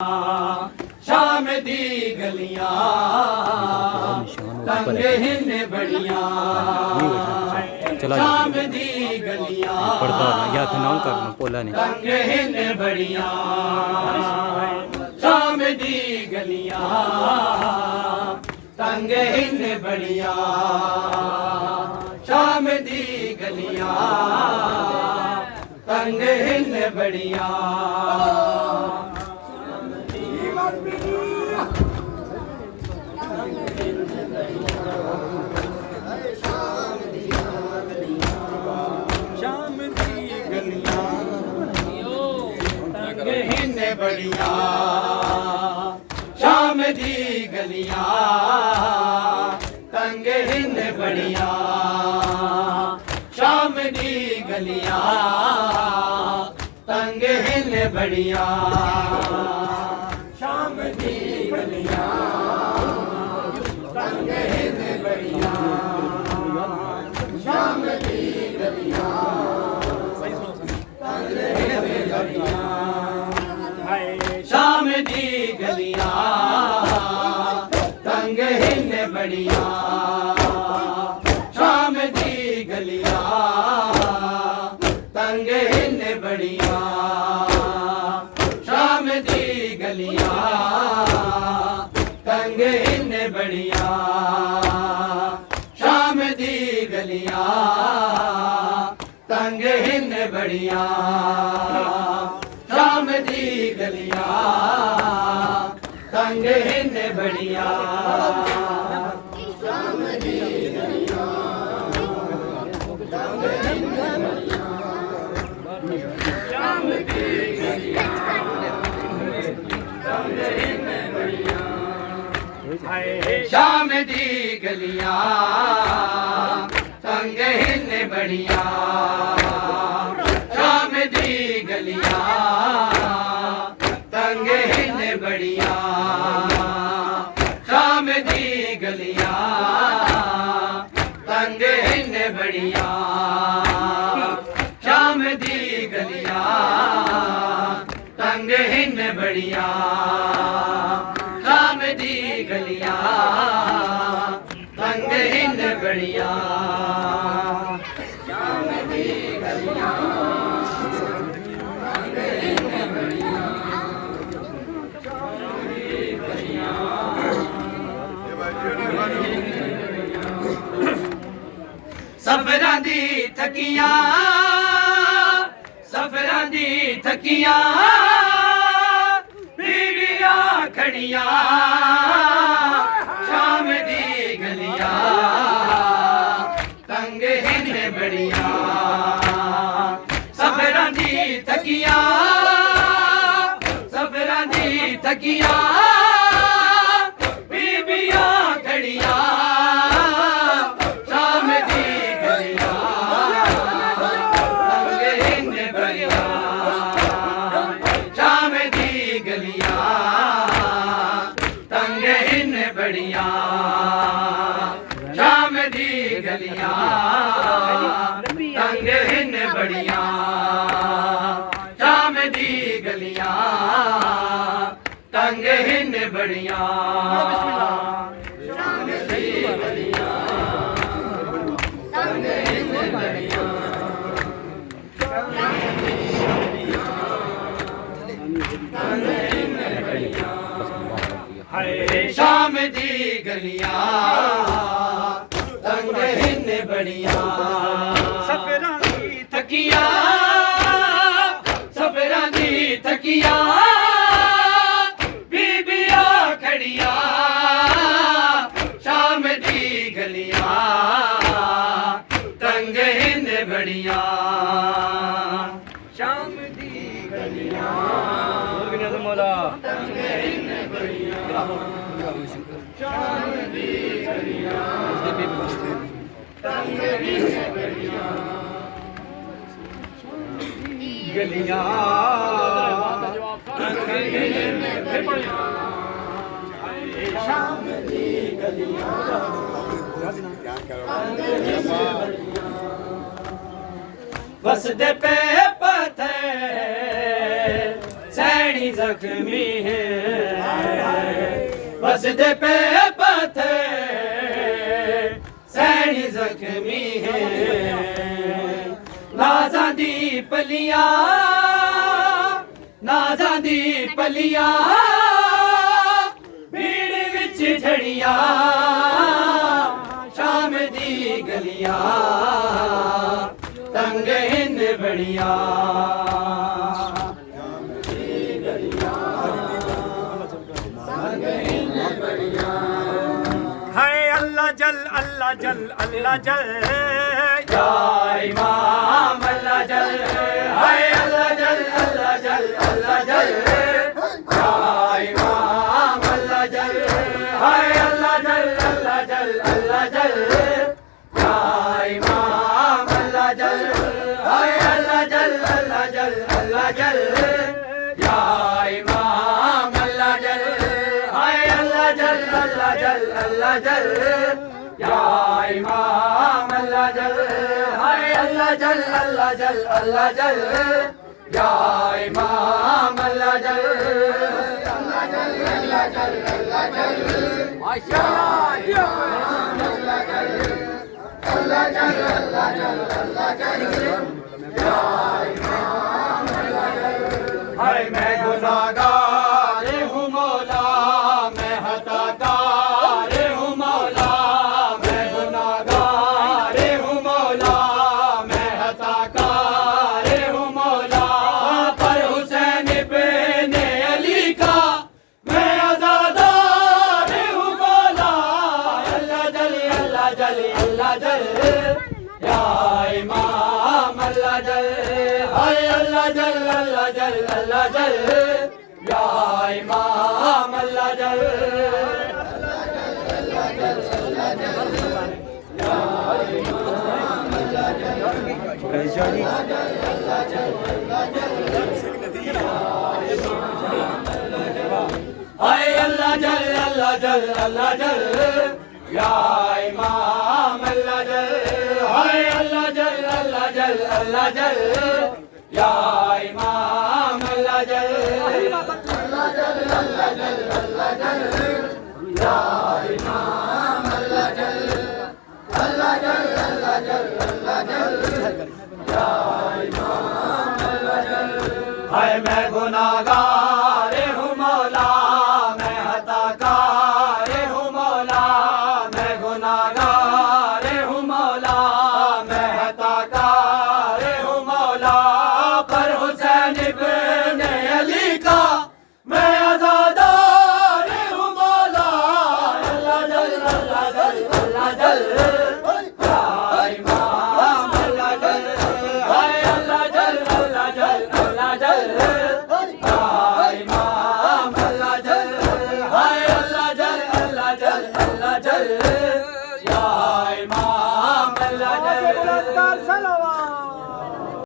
शाम दी गलियां तंग हिन बड़ियां शाम दी गलियां तंग हिन बड़ियां शाम दी गलियां तंग हिन बड़ियां शाम दी गलियां तंग हिन बड़ियां बड़िया शाम दी गलियां तंग हिन बड़िया शाम दी गलियां तंग हिन बड़िया शाम दी गलियां तंग हिन बड़िया शाम दी गलियां तंग हिन बड़िया शाम दी गलियां तंग हिन बड़िया शाम दी गलियां तंग हिन बड़िया शाम दी गलियां तंग हिन बड़िया शाम दी गलियां तंग हिन बड़िया शाम दी गलियां तंग हिन बड़िया शाम दी गलियां तंग हिन बड़िया शाम दी गलियां तंग हिन बड़िया शाम दी गलियां तंग हिन बड़िया शाम दी गलियां तंग हिन बड़िया शाम दी गलियां तंग हिन बड़िया शाम दी गलियां तंग हिन बड़िया शाम दी गलियां तंग हिन बड़िया शाम दी गलियां सफरां दी थकियां सफरां दी थकियां बीबियां खड़ियां शाम दी गलियां तंग हिन बड़िया सफरां दी थकियां सफरां दी थकियां बीबियां खड़ियां बड़िया शाम दी गलियां तंग हिन बड़िया शाम दी गलियां तंग हिन बड़िया शाम दी गलियां तंग हिन बड़िया शाम दी गलियां तंग हिन बड़िया सफरां दी थकियां सफरां दी थकियां बीबियां खड़ियां शाम दी गलियां तंग हिन बड़िया शाम दी गलियां मौला तंग हिन बड़िया शाम दी गलियां तंग हिन बड़िया गलियां तंग हिन बड़िया शाम दी गलियां तंग हिन बड़िया वसदे पे पत्थर सैनी जख्मी है बसदे पे पत्थर सैनी जख्मी है नाज़ां दी पलियां भीड़ विच झड़ियां शाम दी गलियां तंग हिन बड़ियां अल्लाह जल अल्लाह जल या इमाम अल्लाह जल हाय अल्लाह जल अल्लाह जल अल्लाह जल या इमाम अल्लाह जल हाय अल्लाह जल अल्लाह जल अल्लाह जल या इमाम अल्लाह जल हाय अल्लाह जल अल्लाह जल अल्लाह जल या इमाम अल्लाह जल हाय अल्लाह जल अल्लाह जल अल्लाह जल या इमाम अल्लाह जल हाय अल्लाह जल अल्लाह जल अल्लाह जल या इमाम अल्लाह जल अल्लाह जल अल्लाह जल अल्लाह जल माशाअल्लाह अल्लाह जल अल्लाह जल अल्लाह जल अल्लाह जल या इमाम अल्लाह जल हाय मैं गुनाहगार हूँ मौला मैं हताकार हूँ मौला मैं गुनाहगार हूँ मौला मैं हताकार हूँ मौला पर हुसैन इब्न अली का मैं आज़ादार हूँ मौला अल्लाह जल अल्लाह जल अल्लाह जल या इमाम अल्लाह जल हाय अल्लाह जल अल्लाह जल अल्लाह जल या इमाम अल्लाह जल हाय अल्लाह जल अल्लाह जल अल्लाह जल या इमाम अल्लाह जल हाय अल्लाह जल अल्लाह जल अल्लाह जल या इमाम अल्लाह जल अल्लाह जल अल्लाह जल अल्लाह जल या इमाम अल्लाह जल अल्लाह जल अल्लाह जल अल्लाह जल या इमाम अल्लाह जल हाय मैं गुनाहगार हूँ मौला मैं हताकार हूँ मौला मैं गुनाहगार हूँ मौला मैं हताकार हूँ मौला पर हुसैन इब्न अली का मैं आज़ादार हूँ मौला अल्लाह जल अल्लाह जल अल्लाह जल या इमाम अल्लाह जल हाय अल्लाह जल अल्लाह जल अल्लाह जल या इमाम अल्लाह जल हाय अल्लाह जल अल्लाह जल अल्लाह जल